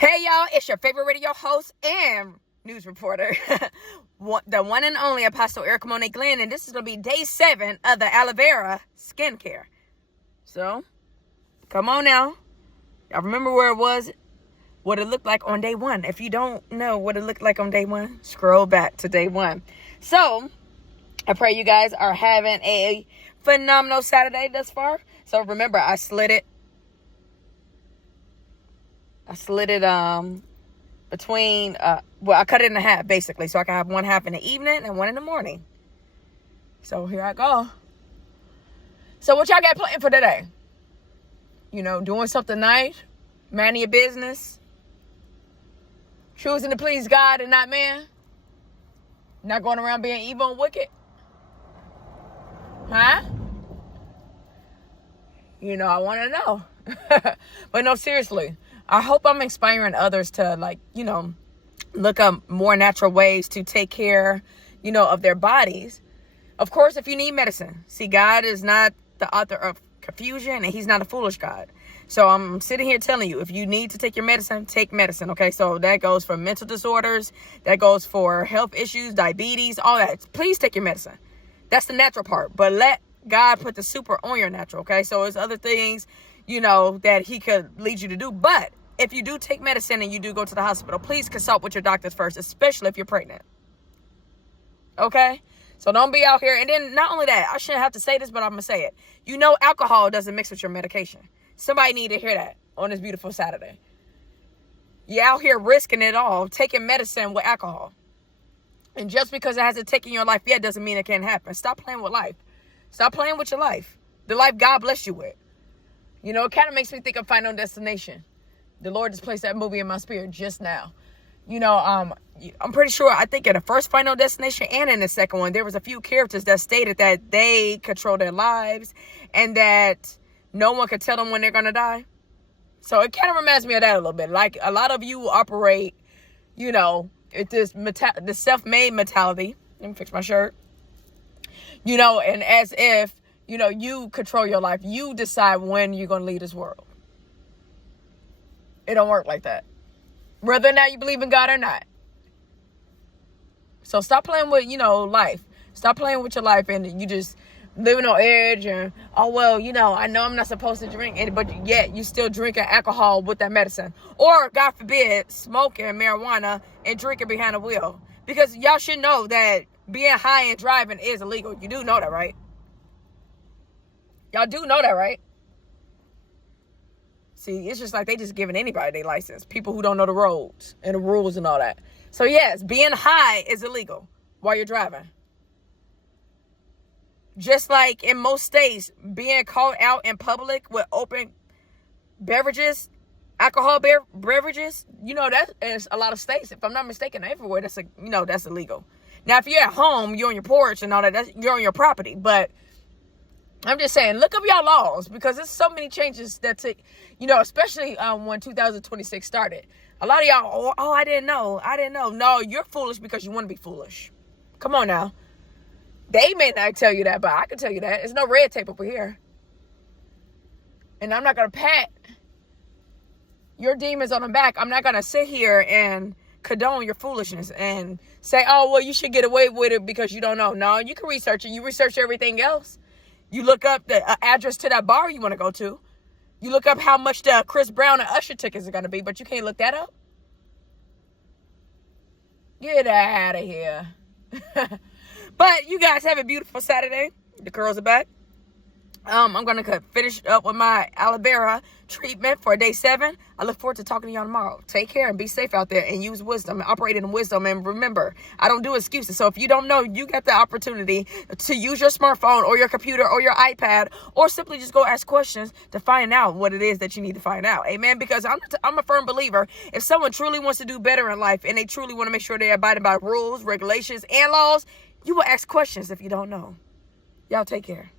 Hey y'all, it's your favorite radio host and news reporter, the one and only Apostle Erica Monet Glenn, and this is going to be day 7 of the Aloe Vera skincare. So, come on now. Y'all remember where it was, what it looked like on day 1. If you don't know what it looked like on day 1, scroll back to day 1. So, I pray you guys are having a phenomenal Saturday thus far. So, remember, I slid it between, I cut it in half, basically. So I can have one half in the evening and one in the morning. So here I go. So what y'all got planned for today? You know, doing something nice, minding your business, choosing to please God and not man, not going around being evil and wicked. Huh? You know, I want to know. But no, seriously. I hope I'm inspiring others to, look up more natural ways to take care, of their bodies. Of course, if you need medicine. See, God is not the author of confusion, and he's not a foolish God. So I'm sitting here telling you, if you need to take your medicine, take medicine, okay? So that goes for mental disorders. That goes for health issues, diabetes, all that. Please take your medicine. That's the natural part. But let God put the super on your natural, okay? So there's other things, that he could lead you to do. But if you do take medicine and you do go to the hospital, please consult with your doctors first, especially if you're pregnant. Okay? So don't be out here. And then not only that, I shouldn't have to say this, but I'm going to say it. Alcohol doesn't mix with your medication. Somebody need to hear that on this beautiful Saturday. You're out here risking it all, taking medicine with alcohol. And just because it hasn't taken your life yet doesn't mean it can't happen. Stop playing with life. Stop playing with your life. The life God blessed you with. It kind of makes me think of Final Destination. The Lord just placed that movie in my spirit just now. I'm pretty sure, I think in the first Final Destination and in the second one, there was a few characters that stated that they control their lives and that no one could tell them when they're going to die. So it kind of reminds me of that a little bit. Like, a lot of you operate, this self-made mentality. Let me fix my shirt. And as if, you control your life. You decide when you're going to leave this world. It don't work like that. Whether or not you believe in God or not. So stop playing with, life. Stop playing with your life and you just living on edge and, I know I'm not supposed to drink it, but yet you still drinking alcohol with that medicine. Or, God forbid, smoking marijuana and drinking behind the wheel. Because y'all should know that being high and driving is illegal. You do know that, right? Y'all do know that, right? See, it's just like they just giving anybody their license. People who don't know the roads and the rules and all that. So yes, being high is illegal while you're driving. Just like in most states, being caught out in public with open beverages, alcohol beverages, that is a lot of states. If I'm not mistaken, everywhere that's illegal. Now, if you're at home, you're on your porch and all that, you're on your property. But I'm just saying, look up y'all laws because there's so many changes that take, especially when 2026 started. A lot of y'all, I didn't know. No, you're foolish because you want to be foolish. Come on now. They may not tell you that, but I can tell you that. There's no red tape over here. And I'm not going to pat your demons on the back. I'm not going to sit here and condone your foolishness and say, you should get away with it because you don't know. No, you can research it. You research everything else. You look up the address to that bar you want to go to. You look up how much the Chris Brown and Usher tickets are going to be, but you can't look that up. Get out of here. But you guys have a beautiful Saturday. The girls are back. I'm going to finish up with my Aloe Vera treatment for day 7. I look forward to talking to y'all tomorrow. Take care and be safe out there and use wisdom and operate in wisdom. And remember, I don't do excuses. So if you don't know, you got the opportunity to use your smartphone or your computer or your iPad or simply just go ask questions to find out what it is that you need to find out. Amen. Because I'm a firm believer. If someone truly wants to do better in life and they truly want to make sure they're abiding by rules, regulations, and laws, you will ask questions if you don't know. Y'all take care.